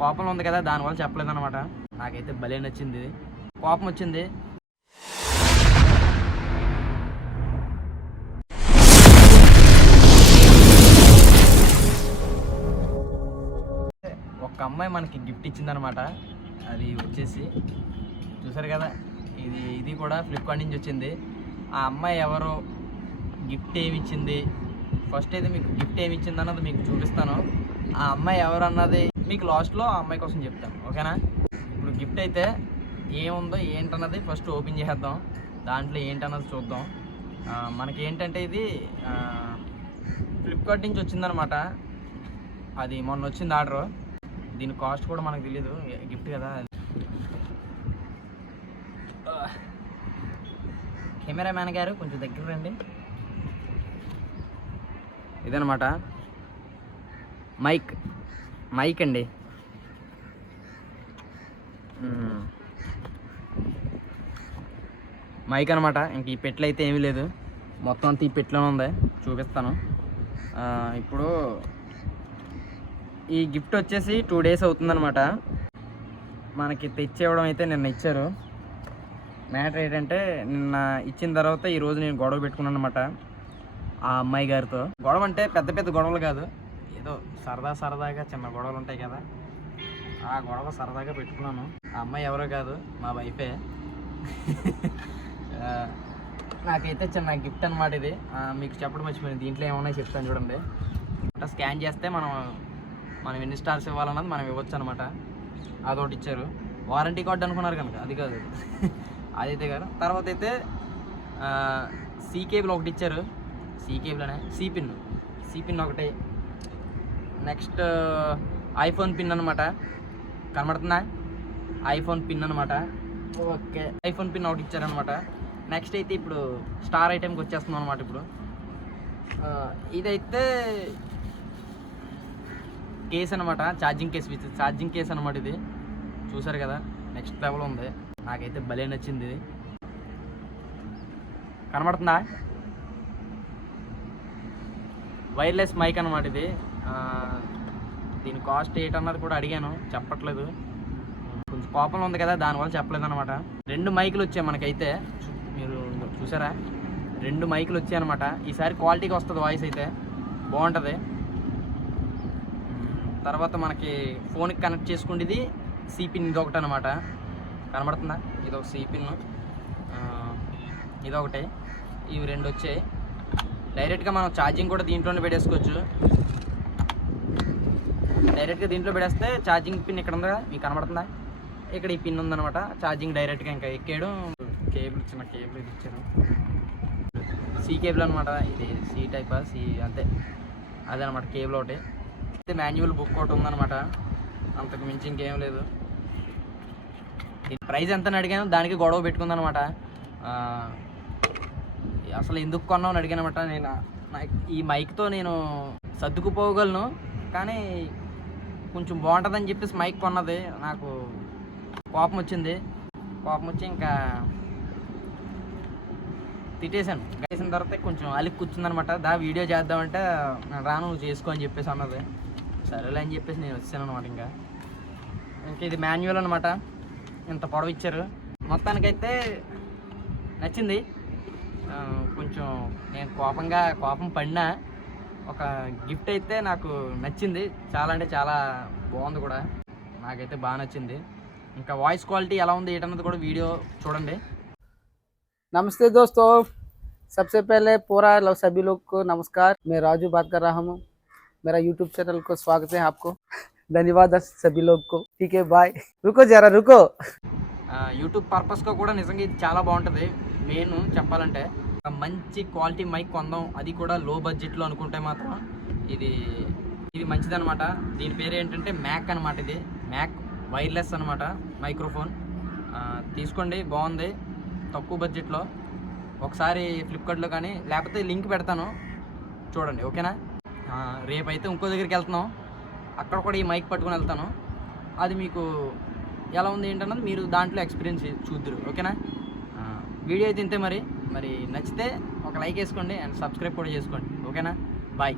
కోపం ఉంది కదా దానివల్ల చెప్పలేదు అనమాట నాకైతే భలే నచ్చింది. కోపం వచ్చింది. ఒక అమ్మాయి మనకి గిఫ్ట్ ఇచ్చిందనమాట అది వచ్చేసి చూసారు కదా ఇది ఇది కూడా ఫ్లిప్కార్ట్ నుంచి వచ్చింది. ఆ అమ్మాయి ఎవరో గిఫ్ట్ ఏమి ఇచ్చింది? ఫస్ట్ అయితే మీకు గిఫ్ట్ ఏమి ఇచ్చింది అన్నది మీకు చూపిస్తాను. ఆ అమ్మాయి ఎవరు అన్నది మీకు లాస్ట్లో ఆ అమ్మాయి కోసం చెప్తాను ఓకేనా? ఇప్పుడు గిఫ్ట్ అయితే ఏముందో ఏంటన్నది ఫస్ట్ ఓపెన్ చేసేద్దాం. దాంట్లో ఏంటన్నది చూద్దాం. మనకి ఏంటంటే ఇది ఫ్లిప్కార్ట్ నుంచి వచ్చిందనమాట అది మొన్న వచ్చింది ఆర్డర్ దీని కాస్ట్ కూడా మనకు తెలియదు గిఫ్ట్ కదా? కెమెరామ్యాన్ గారు కొంచెం దగ్గర రండి. ఇదనమాట మైక్ మైక్ అండి. మైక్ అనమాట ఇంక ఈ పెట్లు అయితే ఏమీ లేదు. మొత్తం అంతా ఈ పెట్లోనే ఉంది. చూపిస్తాను. ఇప్పుడు ఈ గిఫ్ట్ వచ్చేసి టూ డేస్ అవుతుందన్నమాట. మనకి తెచ్చివ్వడం అయితే నిన్న ఇచ్చారు. మ్యాటర్ ఏంటంటే నిన్న ఇచ్చిన తర్వాత ఈరోజు నేను గొడవ పెట్టుకున్నాను అనమాట ఆ అమ్మాయి గారితో. గొడవ అంటే పెద్ద పెద్ద గొడవలు కాదు. ఏదో సరదా సరదాగా చిన్న గొడవలు ఉంటాయి కదా. ఆ గొడవ సరదాగా పెట్టుకున్నాను. ఆ అమ్మాయి ఎవరో కాదు మా వైఫే. నాకైతే చిన్న గిఫ్ట్ అనమాట ఇది. మీకు చెప్పడం మర్చిపోయింది దీంట్లో ఏమన్నా చెప్తాను చూడండి. అంటే స్కాన్ చేస్తే మనం మనం ఎన్ని స్టార్స్ ఇవ్వాలన్నది మనం ఇవ్వచ్చు అనమాట అదొకటి ఇచ్చారు. వారంటీ కార్డు అనుకున్నారు కనుక అది కాదు. అదైతే కాదు తర్వాత అయితే సీ కేబుల్ ఒకటి ఇచ్చారు. సీ కేబుల్ అనే సీ పిన్. సీ పిన్ ఒకటి. నెక్స్ట్ ఐఫోన్ పిన్ అనమాట కనబడుతుందా? ఐఫోన్ పిన్ అనమాట ఓకే. ఐఫోన్ పిన్ ఒకటి ఇచ్చారనమాట నెక్స్ట్ అయితే ఇప్పుడు స్టార్ ఐటెంకి వచ్చేస్తున్నాం అనమాట ఇప్పుడు. ఇదైతే కేస్ అనమాట charging case with charging case అనమాట ఇది. చూసారు కదా? నెక్స్ట్ లెవెల్ ఉంది. నాకైతే భలే నచ్చింది ఇది. కనబడుతుందా? వైర్లెస్ మైక్ అనమాట ఇది. దీని కాస్ట్ ఏంటన్నది కూడా అడిగాను చెప్పట్లేదు. కొంచెం కోపంలో ఉంది కదా దానివల్ల చెప్పలేదు అనమాట రెండు మైకులు వచ్చాయి మనకైతే. మీరు చూసారా? రెండు మైకులు వచ్చాయి అనమాట ఈసారి క్వాలిటీకి వస్తుంది వాయిస్ అయితే. బాగుంటుంది. తర్వాత మనకి ఫోన్కి కనెక్ట్ చేసుకుండేది సిపిన్ ఇది ఒకటి అనమాట కనబడుతుందా? ఇది ఒక సిపిన్ ఇదొకటి ఇవి రెండు వచ్చాయి. డైరెక్ట్గా మనం ఛార్జింగ్ కూడా దీంట్లోనే పెట్టేసుకోవచ్చు. డైరెక్ట్గా దీంట్లో పెడేస్తే ఛార్జింగ్ పిన్ ఇక్కడ ఉందా మీకు కనబడుతుందా? ఇక్కడ ఈ పిన్ ఉందనమాట ఛార్జింగ్ డైరెక్ట్గా ఇంకా ఎక్కేయడం కేబుల్ చిన్న కేబుల్ ఇది ఇచ్చారు. సీ కేబుల్ అనమాట ఇది సీ టైప్ సీ అంతే. అదనమాట కేబుల్ ఒకటి. అయితే మాన్యువల్ బుక్ ఒకటి ఉందనమాట అంతకు మించి ఇంకేం లేదు. ప్రైస్ ఎంత అడిగాను దానికి గొడవ పెట్టుకుందనమాట అసలు ఎందుకు కొన్నావు అని అడిగానమాట నేను. ఈ మైక్తో నేను సర్దుకుపోగలను కానీ కొంచెం బాగుంటుందని చెప్పేసి మైక్ కొన్నది. నాకు కోపం వచ్చింది. కోపం వచ్చి ఇంకా తిట్టేశాను. వేసిన తర్వాత కొంచెం అలికి కూర్చుందనమాట. దా వీడియో చేద్దామంటే "నేను రాను నువ్వు చేసుకో అని చెప్పేసి అన్నది. సరేలే అని చెప్పేసి నేను వచ్చాను అనమాట ఇంకా. ఇంకా ఇది మాన్యువల్ అనమాట. ఇంత పొడవు ఇచ్చారు. మొత్తానికైతే నచ్చింది. కొంచెం నేను కోపంగా కోపం పడినా ఒక గిఫ్ట్ అయితే నాకు నచ్చింది చాలా అంటే చాలా బాగుంది కూడా నాకైతే బాగా నచ్చింది ఇంకా వాయిస్ క్వాలిటీ ఎలా ఉంది ఏంటన్నది కూడా వీడియో చూడండి नमस्ते दोस्तों सबसे पहले पूरा लो- सभी लोग को नमस्कार मैं राजू बात कर रहा हूँ मेरा यूट्यूब चैनल को स्वागत है आपको धन्यवाद सभी लोग को ठीक है बाय रुको जरा रुको ఆ, యూట్యూబ్ పర్పస్గా కూడా నిజంగా ఇది చాలా బాగుంటుంది మెయిన్ చెప్పాలంటే ఒక మంచి క్వాలిటీ మైక్ కొందాం. అది కూడా లో బడ్జెట్లో అనుకుంటే మాత్రం ఇది ఇది మంచిదనమాట దీని పేరు ఏంటంటే మ్యాక్ అనమాట ఇది. మ్యాక్ వైర్లెస్ అనమాట మైక్రోఫోన్ తీసుకోండి బాగుంది. తక్కువ బడ్జెట్లో ఒకసారి ఫ్లిప్కార్ట్లో కానీ లేకపోతే లింక్ పెడతాను. చూడండి ఓకేనా? రేపైతే ఇంకో దగ్గరికి వెళ్తున్నాం. అక్కడ కూడా ఈ మైక్ పట్టుకుని వెళ్తాను. అది మీకు ఎలా ఉంది ఏంటన్నది మీరు దాంట్లో ఎక్స్పీరియన్స్ చూద్దరు ఓకేనా? వీడియో అయితే ఇంతే మరి. మరి నచ్చితే ఒక లైక్ వేసుకోండి అండ్ సబ్స్క్రైబ్ కూడా చేసుకోండి. ఓకేనా బాయ్